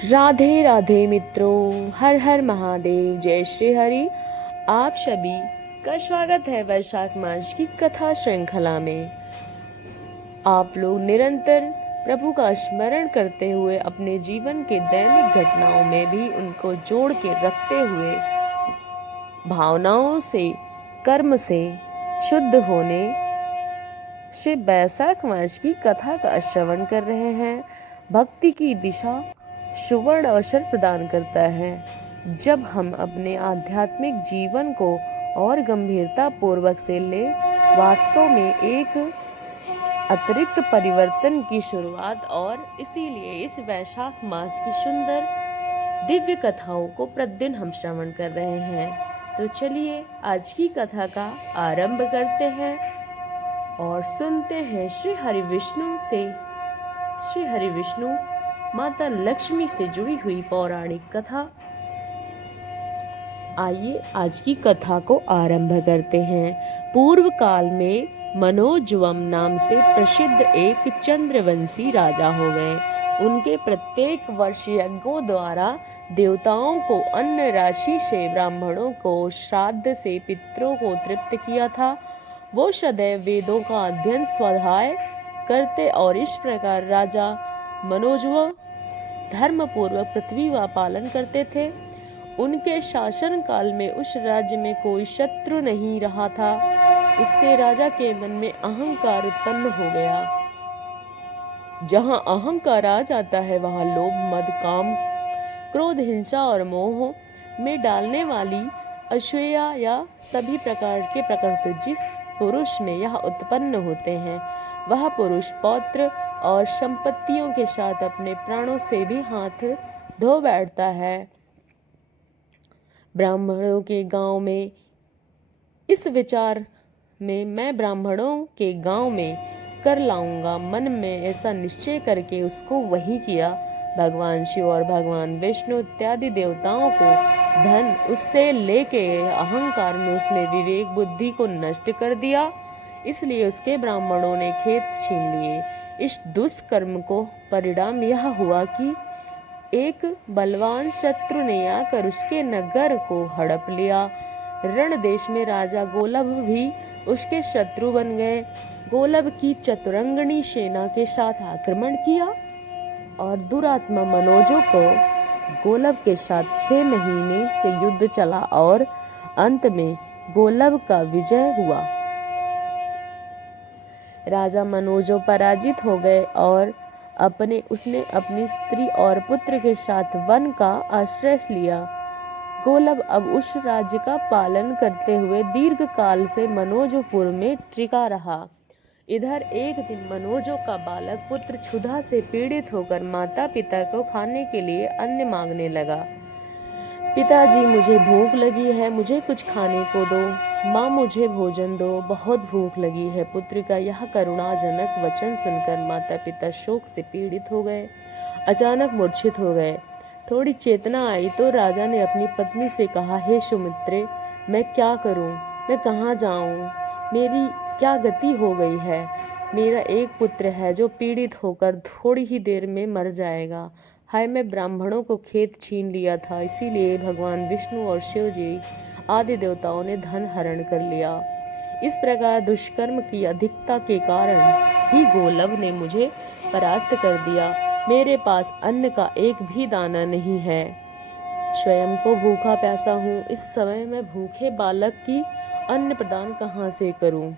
राधे राधे मित्रों, हर हर महादेव, जय श्री हरि। आप सभी का स्वागत है वैशाख मास की कथा श्रृंखला में। आप लोग निरंतर प्रभु का स्मरण करते हुए अपने जीवन के दैनिक घटनाओं में भी उनको जोड़ के रखते हुए भावनाओं से, कर्म से शुद्ध होने से वैशाख मास की कथा का श्रवण कर रहे हैं। भक्ति की दिशा सुवर्ण अवसर प्रदान करता है। जब हम अपने आध्यात्मिक जीवन को और गंभीरता पूर्वक से ले, वास्तव में एक अतिरिक्त परिवर्तन की शुरुआत, और इसीलिए इस वैशाख मास की सुंदर दिव्य कथाओं को प्रतिदिन हम श्रवण कर रहे हैं। तो चलिए आज की कथा का आरंभ करते हैं और सुनते हैं श्री हरि विष्णु माता लक्ष्मी से जुड़ी हुई पौराणिक कथा। आइए आज की कथा को आरंभ करते हैं। पूर्व काल में मनोजवम नाम से प्रसिद्ध एक चंद्रवंशी राजा हो गए। उनके प्रत्येक वर्ष यज्ञों द्वारा देवताओं को अन्न राशि से, ब्राह्मणों को श्राद्ध से पितरों को तृप्त किया था। वो सदैव वेदों का अध्ययन स्वाध्याय करते और इस प्रकार राजा मनोजव धर्म पूर्वक पृथ्वी का पालन करते थे। उनके शासन काल में उस राज्य में कोई शत्रु नहीं रहा था। उससे राजा के मन में अहंकार उत्पन्न हो गया। जहाँ अहंकार आ जाता है वहाँ लोभ, मद, काम, क्रोध, हिंसा और मोह में डालने वाली असूया या सभी प्रकार के प्रकृति जिस पुरुष में यह उत्पन्न होते हैं, वह पुरुष पौत्र और संपत्तियों के साथ अपने प्राणों से भी हाथ धो बैठता है। ब्राह्मणों के गांव में इस विचार में मैं ब्राह्मणों के गांव में कर लाऊंगा, मन में ऐसा निश्चय करके उसको वही किया। भगवान शिव और भगवान विष्णु इत्यादि देवताओं को धन उससे लेके अहंकार में उसमें विवेक बुद्धि को नष्ट कर दिया। इसलिए उसके ब्राह्मणों ने खेत छीन लिए। इस दुष्कर्म को परिणाम यह हुआ कि एक बलवान शत्रु ने आकर उसके नगर को हड़प लिया। रण देश में राजा गोलभ भी उसके शत्रु बन गए। गोलभ की चतुरंगनी सेना के साथ आक्रमण किया और दुरात्मा मनोजो को गोलभ के साथ 6 महीने से युद्ध चला और अंत में गोलभ का विजय हुआ। राजा मनोजो पराजित हो गए और उसने अपनी स्त्री और पुत्र के साथ वन का आश्रय लिया। गोलभ अब उस राज्य का पालन करते हुए दीर्घ काल से मनोजपुर में टिका रहा। इधर एक दिन मनोजो का बालक पुत्र क्षुधा से पीड़ित होकर माता पिता को खाने के लिए अन्न मांगने लगा। पिताजी, मुझे भूख लगी है, मुझे कुछ खाने को दो। माँ, मुझे भोजन दो, बहुत भूख लगी है। पुत्र का यह करुणाजनक वचन सुनकर माता पिता शोक से पीड़ित हो गए, अचानक मूर्छित हो गए। थोड़ी चेतना आई तो राजा ने अपनी पत्नी से कहा, हे सुमित्रे, मैं क्या करूं? मैं कहाँ जाऊं? मेरी क्या गति हो गई है? मेरा एक पुत्र है जो पीड़ित होकर थोड़ी ही देर में मर जाएगा। हाय, मैं ब्राह्मणों को खेत छीन लिया था, इसीलिए भगवान विष्णु और शिव जी आदि देवताओं ने धन हरण कर लिया। इस प्रकार दुष्कर्म की अधिकता के कारण ही गोलभ ने मुझे परास्त कर दिया। मेरे पास अन्न का एक भी दाना नहीं है। स्वयं को भूखा प्यासा हूँ। इस समय मैं भूखे बालक की अन्न प्रदान कहाँ से करूं?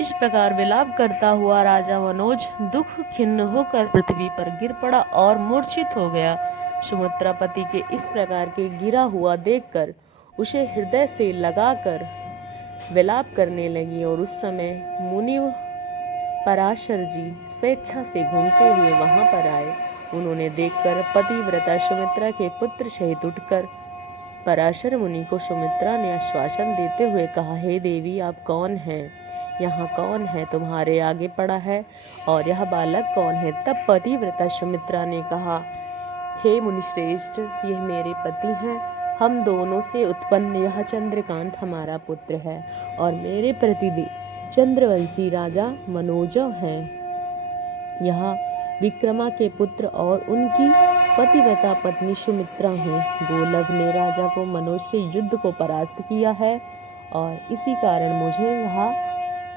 इस प्रकार विलाप करता हुआ राजा मनोज दुख खिन्न होकर पृथ्वी पर गिर पड़ा और मूर्छित हो गया। सुमित्रा पति के इस प्रकार के गिरा हुआ देखकर उसे हृदय से लगाकर विलाप करने लगी और उस समय मुनि पराशर जी स्वेच्छा से घूमते हुए वहां पर आए। उन्होंने देखकर पतिव्रता सुमित्रा के पुत्र सहित उठकर पराशर मुनि को सुमित्रा ने आश्वासन देते हुए कहा, हे देवी, आप कौन हैं? यहाँ कौन है तुम्हारे आगे पड़ा है और यह बालक कौन है? तब पतिव्रता सुमित्रा ने कहा, हे मुनिश्रेष्ठ, यह मेरे पति हैं। हम दोनों से उत्पन्न यह चंद्रकांत हमारा पुत्र है और मेरे प्रतिदेव चंद्रवंशी राजा मनोज हैं। यह विक्रमा के पुत्र और उनकी पतिव्रता पत्नी सुमित्रा हूँ। गोलभ ने राजा को मनोज से युद्ध को परास्त किया है और इसी कारण मुझे यहाँ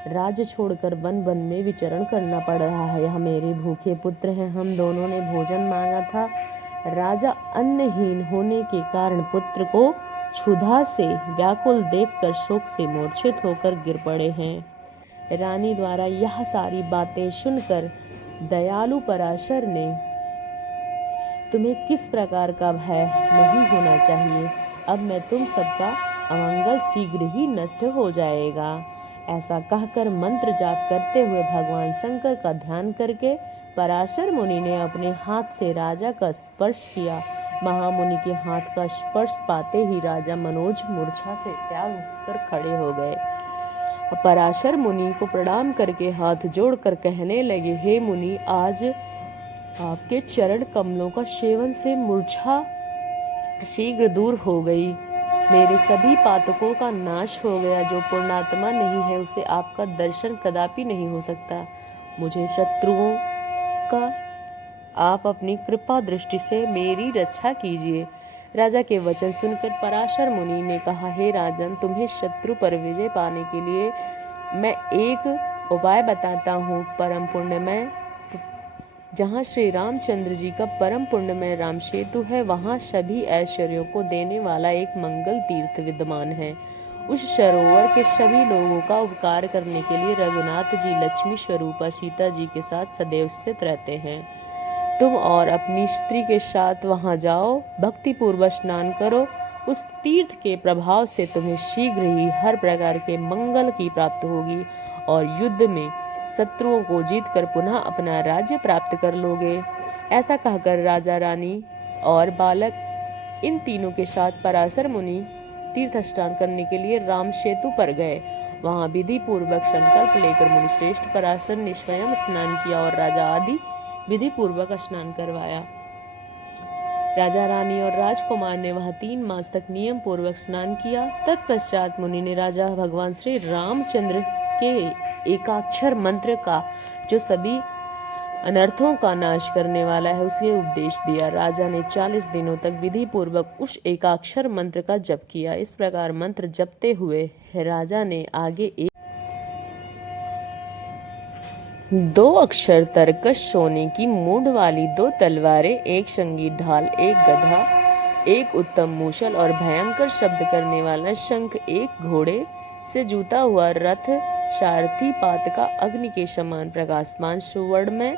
राज्य छोड़कर वन वन में विचरण करना पड़ रहा है। यह मेरे भूखे पुत्र हैं। हम दोनों ने भोजन मांगा था। राजा अन्नहीन होने के कारण पुत्र को क्षुधा से व्याकुल देखकर शोक से मूर्छित होकर गिर पड़े हैं। रानी द्वारा यह सारी बातें सुनकर दयालु पराशर ने, तुम्हें किस प्रकार का भय नहीं होना चाहिए। अब मैं तुम सबका अमंगल शीघ्र ही नष्ट हो जाएगा। ऐसा कहकर मंत्र जाप करते हुए भगवान शंकर का ध्यान करके पराशर मुनि ने अपने हाथ से राजा का स्पर्श किया। महामुनि के हाथ का स्पर्श पाते ही राजा मनोज मूर्छा से त्याग कर खड़े हो गए। पराशर मुनि को प्रणाम करके हाथ जोड़कर कहने लगे, हे मुनि, आज आपके चरण कमलों का सेवन से मूर्छा शीघ्र दूर हो गई। मेरे सभी पातकों का नाश हो गया। जो पुण्यात्मा नहीं है उसे आपका दर्शन कदापि नहीं हो सकता। मुझे शत्रुओं का आप अपनी कृपा दृष्टि से मेरी रक्षा कीजिए। राजा के वचन सुनकर पराशर मुनि ने कहा, हे राजन, तुम्हें शत्रु पर विजय पाने के लिए मैं एक उपाय बताता हूँ। परम पुण्यमय, जहाँ श्री रामचंद्र जी का परम पुण्यमय राम सेतु है, वहाँ सभी ऐश्वर्यों को देने वाला एक मंगल तीर्थ विद्यमान है। उस सरोवर के सभी लोगों का उपकार करने के लिए रघुनाथ जी लक्ष्मी स्वरूपा सीता जी के साथ सदैव स्थित रहते हैं। तुम और अपनी स्त्री के साथ वहां जाओ, भक्ति पूर्वक स्नान करो। उस तीर्थ के प्रभाव से तुम्हें शीघ्र ही हर प्रकार के मंगल की प्राप्ति होगी और युद्ध में शत्रुओं को जीतकर पुनः अपना राज्य प्राप्त कर लोगे। ऐसा कहकर राजा, रानी और बालक इन तीनों के साथ पराशर मुनि तीर्थ स्नान करने के लिए राम सेतु पर गए। वहां विधि पूर्वक संकल्प लेकर मुनिश्रेष्ठ पराशर ने स्वयं स्नान किया और राजा आदि विधि पूर्वक स्नान करवाया। राजा, रानी और राजकुमार ने वहां 3 मास तक नियम पूर्वक स्नान किया। तत्पश्चात मुनि ने राजा भगवान श्री रामचंद्र के एकाक्षर मंत्र का, जो सभी अनर्थों का नाश करने वाला है, उसके उपदेश दिया। राजा ने 40 दिनों तक विधि पूर्वक उस एकाक्षर मंत्र का जप किया। इस प्रकार मंत्र जपते हुए राजा ने आगे 2 अक्षर तरकश सोने की मूंड वाली 2 तलवारें, एक संगीत ढाल, एक गधा, एक उत्तम मूसल और भयंकर शब्द करने वाला शंख, एक घोड़े से जूता हुआ रथ, सारथी पात का अग्नि के समान प्रकाशमान सुवर्ण में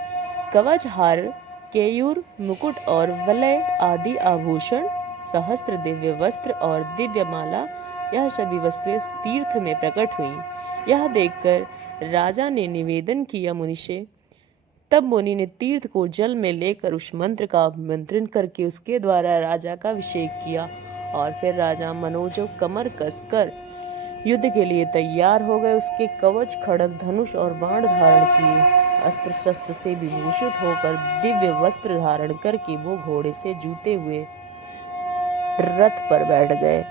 कवच, हार, केयूर, मुकुट और वलय आदि आभूषण, सहस्त्र दिव्य वस्त्र और दिव्य माला, यह सभी वस्तुएं तीर्थ में प्रकट हुई। यह देखकर राजा ने निवेदन किया मुनि से। तब मुनि ने तीर्थ को जल में लेकर उस मंत्र का अभिमंत्रण करके उसके द्वारा राजा का अभिषेक किया और फिर राजा मनोजो कमर कसकर युद्ध के लिए तैयार हो गए। उसके कवच, खड़ग, धनुष और बाण धारण किए, अस्त्र शस्त्र से विभूषित होकर दिव्य वस्त्र धारण करके वो घोड़े से जूते हुए रथ पर बैठ गए।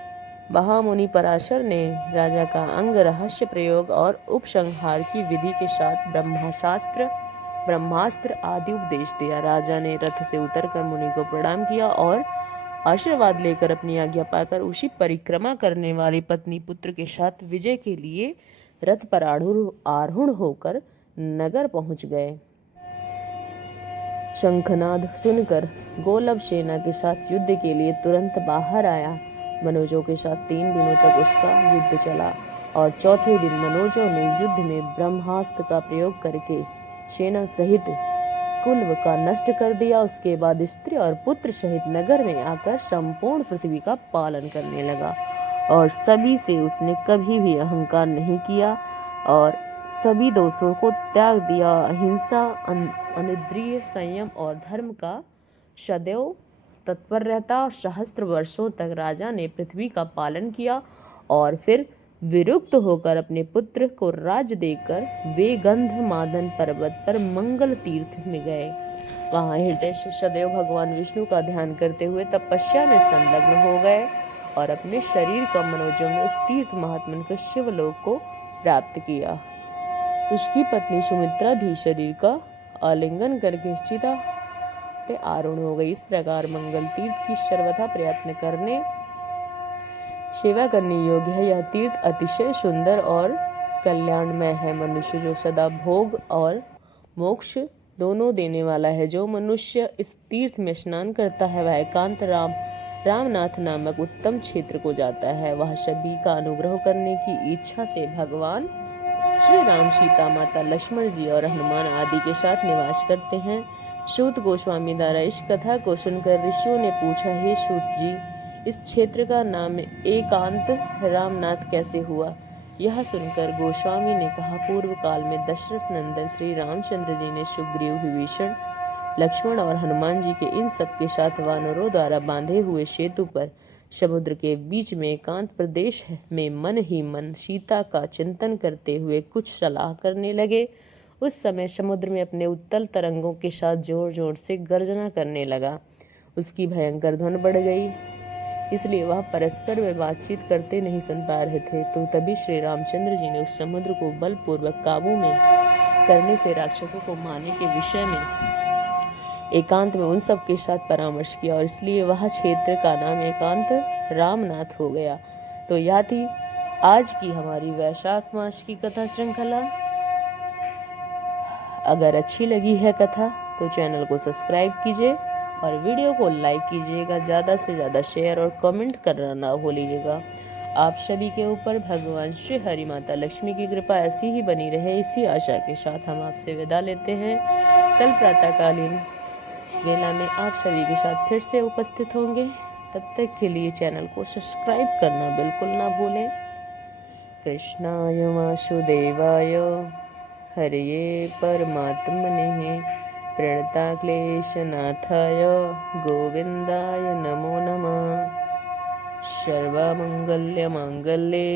महामुनि पराशर ने राजा का अंग रहस्य प्रयोग और उपसंहार की विधि के साथ ब्रह्मास्त्र आदि उपदेश दिया। राजा ने रथ से उतरकर मुनि को प्रणाम किया और आशीर्वाद लेकर अपनी आज्ञा पाकर उसी परिक्रमा करने वाली पत्नी पुत्र के साथ विजय के लिए रथ पर आरूढ़ होकर नगर पहुंच गए। शंखनाद सुनकर गोलभ सेना के साथ युद्ध के लिए तुरंत बाहर आया। मनोजों के साथ 3 दिनों तक उसका युद्ध चला और चौथे दिन मनोजों ने युद्ध में ब्रह्मास्त्र का प्रयोग करके सेना सहित कुल का नष्ट कर दिया। उसके बाद स्त्री और पुत्र सहित नगर में आकर संपूर्ण पृथ्वी का पालन करने लगा और सभी से उसने कभी भी अहंकार नहीं किया और सभी दोषों को त्याग दिया। अहिंसा, अनिंद्रिय संयम और धर्म का सदैव तत्पर रहता और सहस्त्र वर्षों तक राजा ने पृथ्वी का पालन किया और फिर विरुक्त होकर अपने पुत्र को राज्य देकर वे गंधमादन पर्वत पर मंगल तीर्थ में गए। वहां हृदय से सदैव भगवान विष्णु का ध्यान करते हुए तपस्या में संलग्न हो गए और अपने शरीर का मनोजों में उस तीर्थ महात्मन के शिवलोक को प्राप्त किया। उसकी पत्नी सुमित्रा भी शरीर का आलिंगन करके चिता पे आरूढ़ हो गई। इस प्रकार मंगल तीर्थ की सर्वथा प्रयत्न करने सेवा करने योग्य है। यह तीर्थ अतिशय सुंदर और कल्याणमय है। मनुष्य जो सदा भोग और मोक्ष दोनों देने वाला है। जो मनुष्य इस तीर्थ में स्नान करता है वह एकांत रामनाथ नामक उत्तम क्षेत्र को जाता है। वह सभी का अनुग्रह करने की इच्छा से भगवान श्री राम, सीता माता, लक्ष्मण जी और हनुमान आदि के साथ निवास करते हैं। सूत गोस्वामी द्वारा इस कथा को सुनकर ऋषियों ने पूछा, हे सूत जी, इस क्षेत्र का नाम एकांत रामनाथ कैसे हुआ? यह सुनकर गोस्वामी ने कहा, पूर्व काल में दशरथ नंदन श्री रामचंद्र जी ने सुग्रीव, विभीषण, लक्ष्मण और हनुमान जी के इन सब के साथ वानरों द्वारा बांधे हुए सेतु पर समुद्र के बीच में एकांत प्रदेश में मन ही मन सीता का चिंतन करते हुए कुछ सलाह करने लगे। उस समय समुद्र में अपने उत्तल तरंगों के साथ जोर जोर से गर्जना करने लगा। उसकी भयंकर ध्वनि बढ़ गई, इसलिए वह परस्पर में बातचीत करते नहीं सुन पा रहे थे। तो तभी श्री रामचंद्र जी ने उस समुद्र को बलपूर्वक काबू में करने से राक्षसों को मारने के विषय में एकांत में उन सब के साथ परामर्श किया और इसलिए वह क्षेत्र का नाम एकांत रामनाथ हो गया। तो यह थी आज की हमारी वैशाख मास की कथा श्रृंखला। अगर अच्छी लगी है कथा तो चैनल को सब्सक्राइब कीजिए और वीडियो को लाइक कीजिएगा। ज़्यादा से ज़्यादा शेयर और कमेंट करना ना भूलिएगा। आप सभी के ऊपर भगवान श्री हरि माता लक्ष्मी की कृपा ऐसी ही बनी रहे, इसी आशा के साथ हम आपसे विदा लेते हैं। कल प्रातःकालीन वेला में आप सभी के साथ फिर से उपस्थित होंगे। तब तक के लिए चैनल को सब्सक्राइब करना बिल्कुल ना भूलें। कृष्णाय वासुदेवाय हरये परमात्मने प्रणतक्लेशनाथाय गोविन्दाय नमो नमः। सर्वमंगल्य मांगल्ये